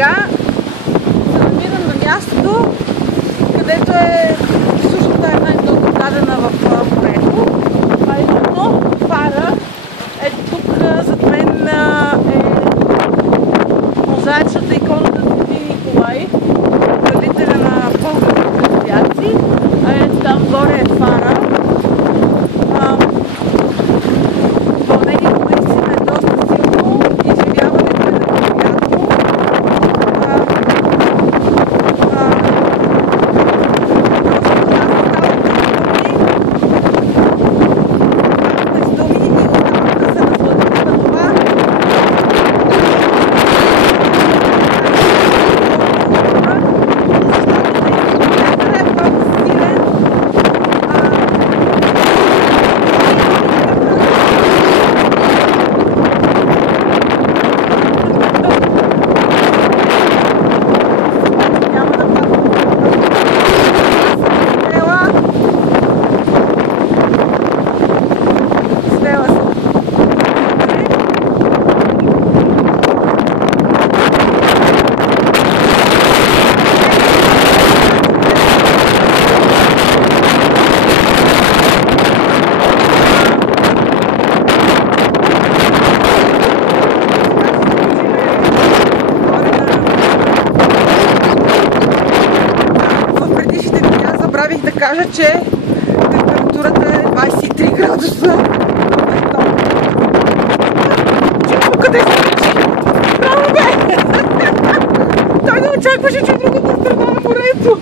Сега се намирам на мястото, където е сушата е най-много дадена в морето, а именно фара. Ето тук зад мен е мозаичната икона на Свети Николай, правителя на българските авиации, а ето там горе е фара. Вълнението наистина е доста силно, изживяването е неприятно. Забравих да кажа, че температурата е 23 градуса. Чудо, къде си? Браво, бе! Той не очакваше, че от другата страна на морето.